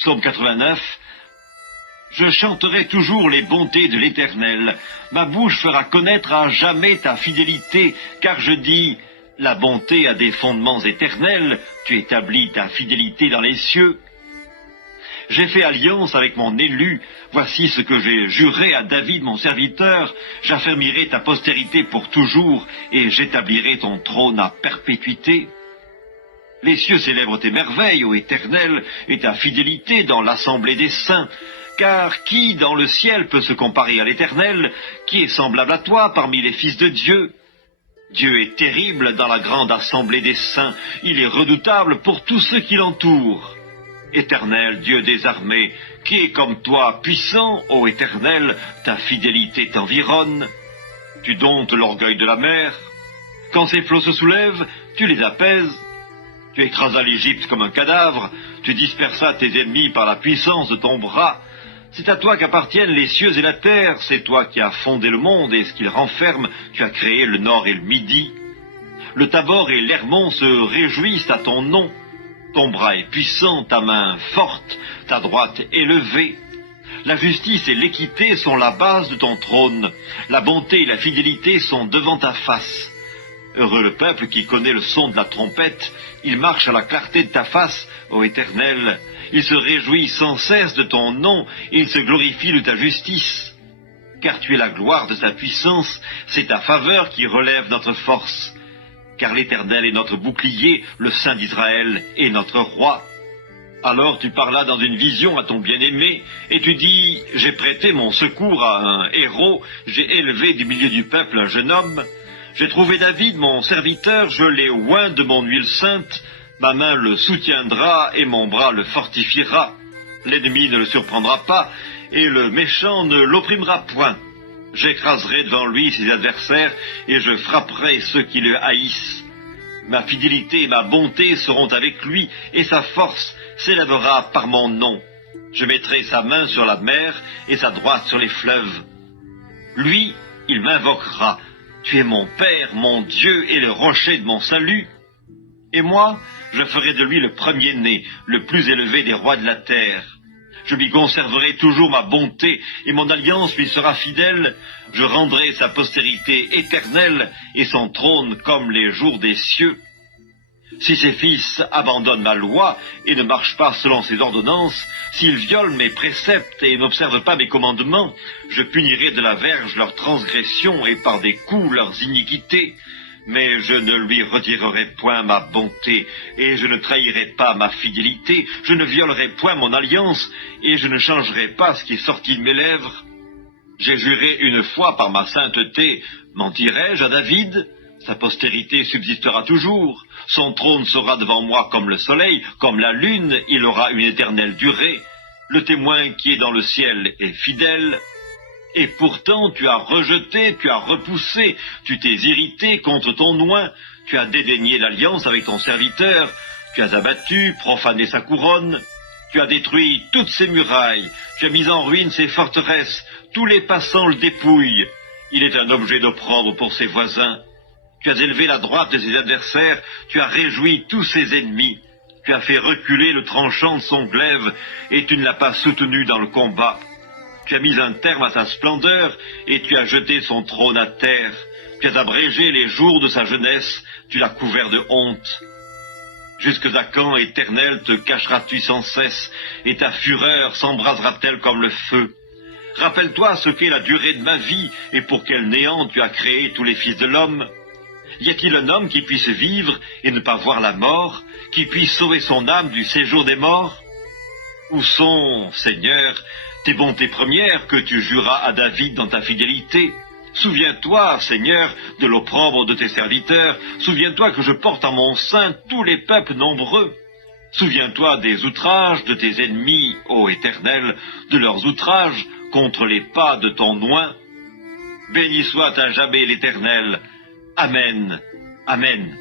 Psaume 89. Je chanterai toujours les bontés de l'Éternel. Ma bouche fera connaître à jamais ta fidélité, car je dis, la bonté a des fondements éternels, tu établis ta fidélité dans les cieux. J'ai fait alliance avec mon élu, voici ce que j'ai juré à David mon serviteur, j'affermirai ta postérité pour toujours, et j'établirai ton trône à perpétuité. Les cieux célèbrent tes merveilles, ô Éternel, et ta fidélité dans l'assemblée des saints. Car qui dans le ciel peut se comparer à l'Éternel, qui est semblable à toi parmi les fils de Dieu? Dieu est terrible dans la grande assemblée des saints, il est redoutable pour tous ceux qui l'entourent. Éternel, Dieu des armées, qui est comme toi, puissant, ô Éternel, ta fidélité t'environne. Tu domptes l'orgueil de la mer. Quand ses flots se soulèvent, tu les apaises. Tu écrasas l'Égypte comme un cadavre, tu dispersas tes ennemis par la puissance de ton bras. C'est à toi qu'appartiennent les cieux et la terre, c'est toi qui as fondé le monde et ce qu'il renferme, tu as créé le nord et le midi. Le Tabor et l'Hermon se réjouissent à ton nom. Ton bras est puissant, ta main forte, ta droite élevée. La justice et l'équité sont la base de ton trône. La bonté et la fidélité sont devant ta face. Heureux le peuple qui connaît le son de la trompette, il marche à la clarté de ta face, ô Éternel. Il se réjouit sans cesse de ton nom, et il se glorifie de ta justice. Car tu es la gloire de sa puissance, c'est ta faveur qui relève notre force. Car l'Éternel est notre bouclier, le Saint d'Israël est notre roi. Alors tu parlas dans une vision à ton bien-aimé, et tu dis, j'ai prêté mon secours à un héros, j'ai élevé du milieu du peuple un jeune homme. J'ai trouvé David, mon serviteur, je l'ai oint de mon huile sainte, ma main le soutiendra et mon bras le fortifiera. L'ennemi ne le surprendra pas, et le méchant ne l'opprimera point. J'écraserai devant lui ses adversaires, et je frapperai ceux qui le haïssent. Ma fidélité et ma bonté seront avec lui, et sa force s'élèvera par mon nom. Je mettrai sa main sur la mer, et sa droite sur les fleuves. Lui, il m'invoquera. Tu es mon Père, mon Dieu et le rocher de mon salut. Et moi, je ferai de lui le premier-né, le plus élevé des rois de la terre. Je lui conserverai toujours ma bonté, et mon alliance lui sera fidèle. Je rendrai sa postérité éternelle, et son trône comme les jours des cieux. Si ses fils abandonnent ma loi, et ne marchent pas selon ses ordonnances, s'ils violent mes préceptes et n'observent pas mes commandements, je punirai de la verge leurs transgressions et par des coups leurs iniquités. Mais je ne lui retirerai point ma bonté, et je ne trahirai pas ma fidélité, je ne violerai point mon alliance, et je ne changerai pas ce qui est sorti de mes lèvres. J'ai juré une fois par ma sainteté, mentirai-je à David? Sa postérité subsistera toujours, son trône sera devant moi comme le soleil, comme la lune, il aura une éternelle durée. Le témoin qui est dans le ciel est fidèle. Et pourtant tu as rejeté, tu as repoussé, tu t'es irrité contre ton oint, tu as dédaigné l'alliance avec ton serviteur, tu as abattu, profané sa couronne, tu as détruit toutes ses murailles, tu as mis en ruine ses forteresses, tous les passants le dépouillent, il est un objet d'opprobre pour ses voisins. Tu as élevé la droite de ses adversaires, tu as réjoui tous ses ennemis, tu as fait reculer le tranchant de son glaive, et tu ne l'as pas soutenu dans le combat. Tu as mis un terme à sa splendeur, et tu as jeté son trône à terre. Tu as abrégé les jours de sa jeunesse, tu l'as couvert de honte. Jusque à quand, Éternel, te cacheras-tu sans cesse, et ta fureur s'embrasera-t-elle comme le feu? Rappelle-toi ce qu'est la durée de ma vie, et pour quel néant tu as créé tous les fils de l'homme. Y a-t-il un homme qui puisse vivre et ne pas voir la mort, qui puisse sauver son âme du séjour des morts? Où sont, Seigneur, tes bontés premières que tu juras à David dans ta fidélité? Souviens-toi, Seigneur, de l'opprobre de tes serviteurs. Souviens-toi que je porte en mon sein tous les peuples nombreux. Souviens-toi des outrages de tes ennemis, ô Éternel, de leurs outrages contre les pas de ton oint. Béni soit à jamais l'Éternel. Amen. Amen.